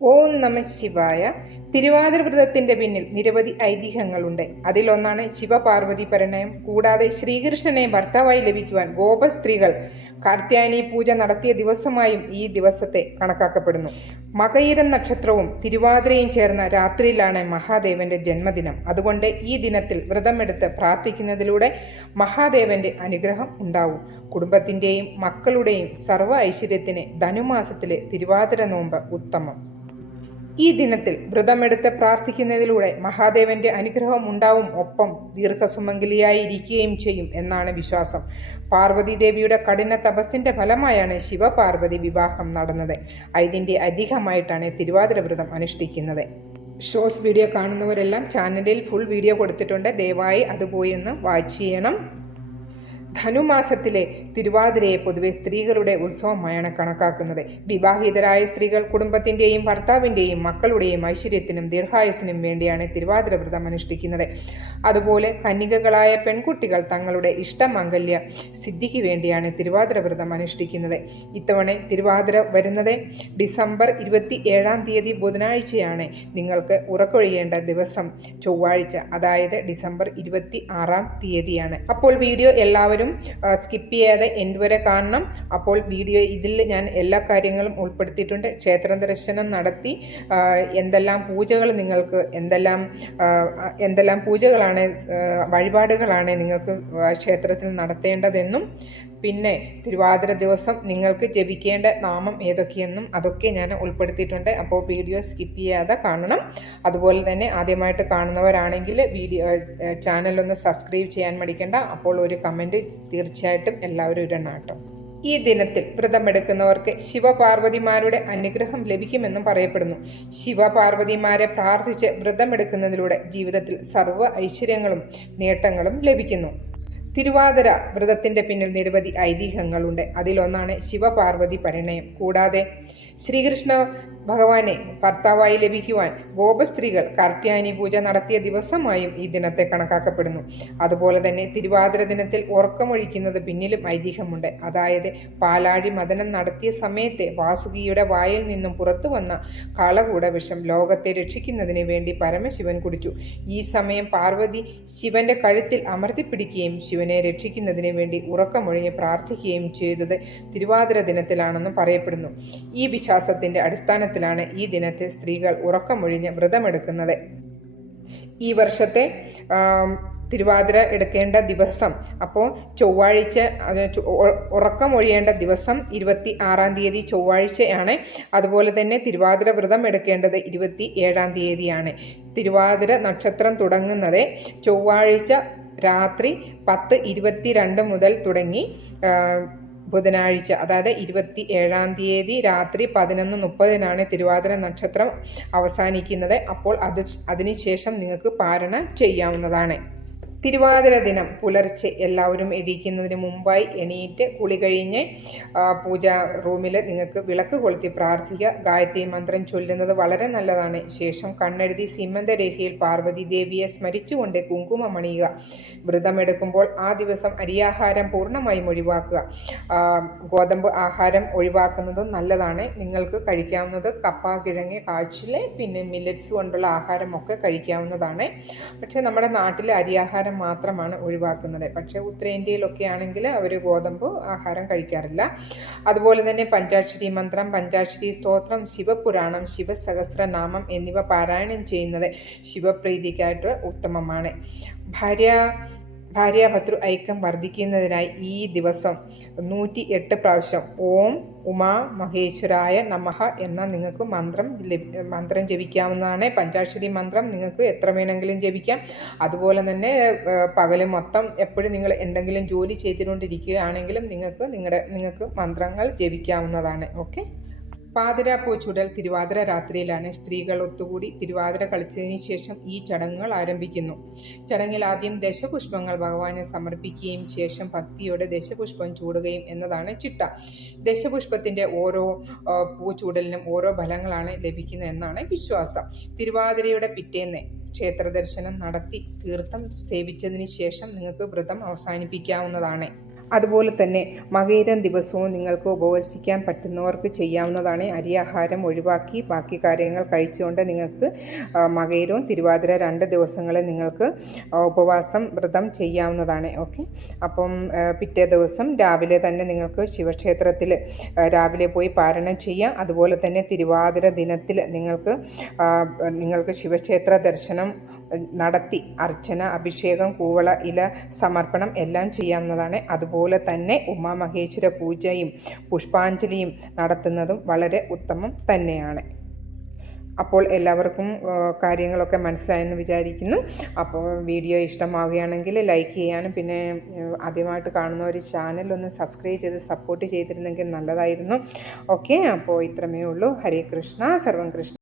ഓം നമ ശിവായ. തിരുവാതിര വ്രതത്തിന്റെ പിന്നിൽ നിരവധി ഐതിഹ്യങ്ങളുണ്ട്. അതിലൊന്നാണ് ശിവപാർവതി പരിണയം. കൂടാതെ ശ്രീകൃഷ്ണനെ ഭർത്താവായി ലഭിക്കുവാൻ ഗോപസ്ത്രീകൾ കാർത്യായനി പൂജ നടത്തിയ ദിവസമായും ഈ ദിവസത്തെ കണക്കാക്കപ്പെടുന്നു. മകയിരം നക്ഷത്രവും തിരുവാതിരയും ചേർന്ന രാത്രിയിലാണ് മഹാദേവന്റെ ജന്മദിനം. അതുകൊണ്ട് ഈ ദിനത്തിൽ വ്രതമെടുത്ത് പ്രാർത്ഥിക്കുന്നതിലൂടെ മഹാദേവന്റെ അനുഗ്രഹം ഉണ്ടാവും. കുടുംബത്തിന്റെയും മക്കളുടെയും സർവ്വ ഐശ്വര്യത്തിന് ധനുമാസത്തിലെ തിരുവാതിര നോമ്പ് ഉത്തമം. ഈ ദിനത്തിൽ വ്രതമെടുത്ത് പ്രാർത്ഥിക്കുന്നതിലൂടെ മഹാദേവന്റെ അനുഗ്രഹം ഉണ്ടാവും, ഒപ്പം ദീർഘസുമംഗലിയായി ഇരിക്കുകയും ചെയ്യും എന്നാണ് വിശ്വാസം. പാർവതീദേവിയുടെ കഠിന തപസ്സിന്റെ ഫലമായാണ് ശിവപാർവതി വിവാഹം നടന്നത്. ഇതിൻ്റെ ഐതിഹ്യമായിട്ടാണ് തിരുവാതിര വ്രതം അനുഷ്ഠിക്കുന്നത്. ഷോർട്സ് വീഡിയോ കാണുന്നവരെല്ലാം ചാനലിൽ ഫുൾ വീഡിയോ കൊടുത്തിട്ടുണ്ട്. ദയവായി അത് പോയി ഒന്ന് വാച്ച് ചെയ്യണം. ധനുമാസത്തിലെ തിരുവാതിരയെ പൊതുവെ സ്ത്രീകളുടെ ഉത്സവമായാണ് കണക്കാക്കുന്നത്. വിവാഹിതരായ സ്ത്രീകൾ കുടുംബത്തിൻ്റെയും ഭർത്താവിൻ്റെയും മക്കളുടെയും ഐശ്വര്യത്തിനും ദീർഘായുസിനും വേണ്ടിയാണ് തിരുവാതിര വ്രതം അനുഷ്ഠിക്കുന്നത്. അതുപോലെ കന്യകകളായ പെൺകുട്ടികൾ തങ്ങളുടെ ഇഷ്ടമംഗല്യ സിദ്ധിക്ക് വേണ്ടിയാണ് തിരുവാതിര വ്രതം അനുഷ്ഠിക്കുന്നത്. ഇത്തവണ തിരുവാതിര വരുന്നത് ഡിസംബർ 27 ബുധനാഴ്ചയാണ്. നിങ്ങൾക്ക് ഉറക്കൊഴിയേണ്ട ദിവസം ചൊവ്വാഴ്ച, അതായത് ഡിസംബർ 26 അപ്പോൾ വീഡിയോ എല്ലാവരും സ്കിപ്പ് ചെയ്യാതെ എൻഡ് വരെ കാണണം. അപ്പോൾ ഇതിൽ ഞാൻ എല്ലാ കാര്യങ്ങളും ഉൾപ്പെടുത്തിയിട്ടുണ്ട്. ക്ഷേത്ര ദർശനം നടത്തി എന്തെല്ലാം പൂജകൾ നിങ്ങൾക്ക് എന്തെല്ലാം പൂജകളാണ്, വഴിപാടുകളാണ് നിങ്ങൾക്ക് ക്ഷേത്രത്തിൽ നടത്തേണ്ടതെന്നും, പിന്നെ തിരുവാതിര ദിവസം നിങ്ങൾക്ക് ജപിക്കേണ്ട നാമം ഏതൊക്കെയെന്നും അതൊക്കെ ഞാൻ ഉൾപ്പെടുത്തിയിട്ടുണ്ട്. അപ്പോൾ വീഡിയോ സ്കിപ്പ് ചെയ്യാതെ കാണണം. അതുപോലെ തന്നെ ആദ്യമായിട്ട് കാണുന്നവരാണെങ്കിൽ ചാനലൊന്ന് സബ്സ്ക്രൈബ് ചെയ്യാൻ മടിക്കണ്ട. അപ്പോൾ ഒരു കമൻറ്റ് തീർച്ചയായിട്ടും എല്ലാവരും ഇടണം കേട്ടോ. ഈ ദിനത്തിൽ വ്രതമെടുക്കുന്നവർക്ക് ശിവപാർവതിമാരുടെ അനുഗ്രഹം ലഭിക്കുമെന്നും പറയപ്പെടുന്നു. ശിവപാർവതിമാരെ പ്രാർത്ഥിച്ച് വ്രതമെടുക്കുന്നതിലൂടെ ജീവിതത്തിൽ സർവ്വ ഐശ്വര്യങ്ങളും നേട്ടങ്ങളും ലഭിക്കുന്നു. തിരുവാതിര വ്രതത്തിന്റെ പിന്നിൽ നിരവധി ഐതിഹ്യങ്ങളുണ്ട്. അതിലൊന്നാണ് ശിവപാർവതി പരിണയം. കൂടാതെ ശ്രീകൃഷ്ണ ഭഗവാനെ ഭർത്താവായി ലഭിക്കുവാൻ ഗോപസ്ത്രീകൾ കാർത്യായനി പൂജ നടത്തിയ ദിവസമായും ഈ ദിനത്തെ കണക്കാക്കപ്പെടുന്നു. അതുപോലെ തന്നെ തിരുവാതിര ദിനത്തിൽ ഉറക്കമൊഴിക്കുന്നത് പിന്നിലും ഐതിഹ്യമുണ്ട്. അതായത് പാലാഴി മദനം നടത്തിയ സമയത്തെ വാസുകിയുടെ വായിൽ നിന്നും പുറത്തു വന്ന കാളകൂട വിഷം ലോകത്തെ രക്ഷിക്കുന്നതിന് വേണ്ടി പരമശിവൻ കുടിച്ചു. ഈ സമയം പാർവതി ശിവന്റെ കഴുത്തിൽ അമർത്തിപ്പിടിക്കുകയും ശിവനെ രക്ഷിക്കുന്നതിന് വേണ്ടി ഉറക്കമൊഴിഞ്ഞ് പ്രാർത്ഥിക്കുകയും ചെയ്തത് തിരുവാതിര ദിനത്തിലാണെന്നും പറയപ്പെടുന്നു. ഈ വിശ്വാസത്തിന്റെ അടിസ്ഥാനത്തിലാണ് ഈ ദിനത്തിൽ സ്ത്രീകൾ ഉറക്കമൊഴിഞ്ഞ് വ്രതമെടുക്കുന്നത്. ഈ വർഷത്തെ തിരുവാതിര എടുക്കേണ്ട ദിവസം അപ്പോൾ ചൊവ്വാഴ്ച, ഉറക്കമൊഴിയേണ്ട ദിവസം 26 ചൊവ്വാഴ്ചയാണ്. അതുപോലെ തന്നെ തിരുവാതിര വ്രതം എടുക്കേണ്ടത് 27 തിരുവാതിര നക്ഷത്രം തുടങ്ങുന്നത് ചൊവ്വാഴ്ച രാത്രി 10:22 മുതൽ തുടങ്ങി ബുധനാഴ്ച, അതായത് 27 രാത്രി 11:30 തിരുവാതിര നക്ഷത്രം അവസാനിക്കുന്നത്. അപ്പോൾ അതിനുശേഷം നിങ്ങൾക്ക് പാരണ ചെയ്യാവുന്നതാണ്. തിരുവാതിര ദിനം പുലർച്ചെ എല്ലാവരും എണീക്കുന്നതിന് മുമ്പായി എണീറ്റ് കുളി കഴിഞ്ഞ് പൂജാ റൂമിൽ നിങ്ങൾക്ക് വിളക്ക് കൊളുത്തി പ്രാർത്ഥിക്കുക. ഗായത്രി മന്ത്രം ചൊല്ലുന്നത് വളരെ നല്ലതാണ്. ശേഷം കണ്ണെഴുതി സീമന്തരേഖയിൽ പാർവതി ദേവിയെ സ്മരിച്ചുകൊണ്ട് കുങ്കുമം അണിയുക. വ്രതമെടുക്കുമ്പോൾ ആ ദിവസം അരിയാഹാരം പൂർണ്ണമായും ഒഴിവാക്കുക. ഗോതമ്പ് ആഹാരം ഒഴിവാക്കുന്നതും നല്ലതാണ്. നിങ്ങൾക്ക് കഴിക്കാവുന്നത് കപ്പ, കിഴങ്ങ്, കാച്ചില്, പിന്നെ മില്ലറ്റ്സ് കൊണ്ടുള്ള ആഹാരമൊക്കെ കഴിക്കാവുന്നതാണ്. പക്ഷേ നമ്മുടെ നാട്ടിൽ അരിയാഹാരം മാത്രമാണ് ഒഴിവാക്കുന്നത്. പക്ഷേ ഉത്തരേന്ത്യയിലൊക്കെ ആണെങ്കിൽ അവർ ഗോതമ്പ് ആഹാരം കഴിക്കാറില്ല. അതുപോലെ തന്നെ പഞ്ചാക്ഷരി മന്ത്രം, പഞ്ചാക്ഷരി സ്തോത്രം, ശിവപുരാണം, ശിവസഹസ്രനാമം എന്നിവ പാരായണം ചെയ്യുന്നത് ശിവപ്രീതിക്കായിട്ട് ഉത്തമമാണ്. ഭാര്യാഭർതൃ ഐക്യം വർദ്ധിക്കുന്നതിനായി ഈ ദിവസം 108 പ്രാവശ്യം ഓം ഉമാ മഹേശ്വരായ നമഃ എന്ന നിങ്ങൾക്ക് മന്ത്രം ജപിക്കാവുന്നതാണ്. പഞ്ചാക്ഷരി മന്ത്രം നിങ്ങൾക്ക് എത്ര വേണമെങ്കിലും ജപിക്കാം. അതുപോലെ തന്നെ പകല് മൊത്തം എപ്പോഴും നിങ്ങൾ എന്തെങ്കിലും ജോലി ചെയ്തുകൊണ്ടിരിക്കുകയാണെങ്കിലും നിങ്ങൾക്ക് മന്ത്രങ്ങൾ ജപിക്കാവുന്നതാണ്. ഓക്കെ. പാതിരാപ്പൂ ചുടൽ തിരുവാതിര രാത്രിയിലാണ്. സ്ത്രീകൾ ഒത്തുകൂടി തിരുവാതിര കളിച്ചതിന് ശേഷം ഈ ചടങ്ങുകൾ ആരംഭിക്കുന്നു. ചടങ്ങിൽ ആദ്യം ദശപുഷ്പങ്ങൾ ഭഗവാനെ സമർപ്പിക്കുകയും ശേഷം ഭക്തിയോടെ ദശപുഷ്പം ചൂടുകയും എന്നതാണ് ചിട്ട. ദശപുഷ്പത്തിൻ്റെ ഓരോ പൂ ചൂടലിനും ഓരോ ഫലങ്ങളാണ് ലഭിക്കുന്നത് എന്നാണ് വിശ്വാസം. തിരുവാതിരയുടെ പിറ്റേന്ന് ക്ഷേത്ര ദർശനം നടത്തി തീർത്ഥം സേവിച്ചതിന് ശേഷം നിങ്ങൾക്ക് വ്രതം അവസാനിപ്പിക്കാവുന്നതാണ്. അതുപോലെ തന്നെ മകയിരം ദിവസവും നിങ്ങൾക്ക് ഉപവസിക്കാൻ പറ്റുന്നവർക്ക് ചെയ്യാവുന്നതാണ്. അരിയാഹാരം ഒഴിവാക്കി ബാക്കി കാര്യങ്ങൾ കഴിച്ചുകൊണ്ട് നിങ്ങൾക്ക് മകയിരവും തിരുവാതിര 2 ദിവസങ്ങളിൽ നിങ്ങൾക്ക് ഉപവാസം വ്രതം ചെയ്യാവുന്നതാണ്. ഓക്കെ, അപ്പം പിറ്റേ ദിവസം രാവിലെ തന്നെ നിങ്ങൾക്ക് ശിവക്ഷേത്രത്തിൽ രാവിലെ പോയി പാരണം ചെയ്യാം. അതുപോലെ തന്നെ തിരുവാതിര ദിനത്തിൽ നിങ്ങൾക്ക് ശിവക്ഷേത്ര ദർശനം നടത്തി അർച്ചന, അഭിഷേകം, കൂവള ഇല സമർപ്പണം എല്ലാം ചെയ്യാവുന്നതാണ്. അതുപോലെ തന്നെ ഉമാമഹേശ്വര പൂജയും പുഷ്പാഞ്ജലിയും നടത്തുന്നതും വളരെ ഉത്തമം തന്നെയാണ്. അപ്പോൾ എല്ലാവർക്കും കാര്യങ്ങളൊക്കെ മനസ്സിലായെന്ന് വിചാരിക്കുന്നു. അപ്പോൾ വീഡിയോ ഇഷ്ടമാവുകയാണെങ്കിൽ ലൈക്ക് ചെയ്യാനും പിന്നെ ആദ്യമായിട്ട് കാണുന്ന ഒരു ചാനലൊന്ന് സബ്സ്ക്രൈബ് ചെയ്ത് സപ്പോർട്ട് ചെയ്തിരുന്നെങ്കിൽ നല്ലതായിരുന്നു. ഓക്കെ, അപ്പോൾ ഇത്രമേ ഉള്ളൂ. ഹരേ കൃഷ്ണ, സർവം കൃഷ്ണ.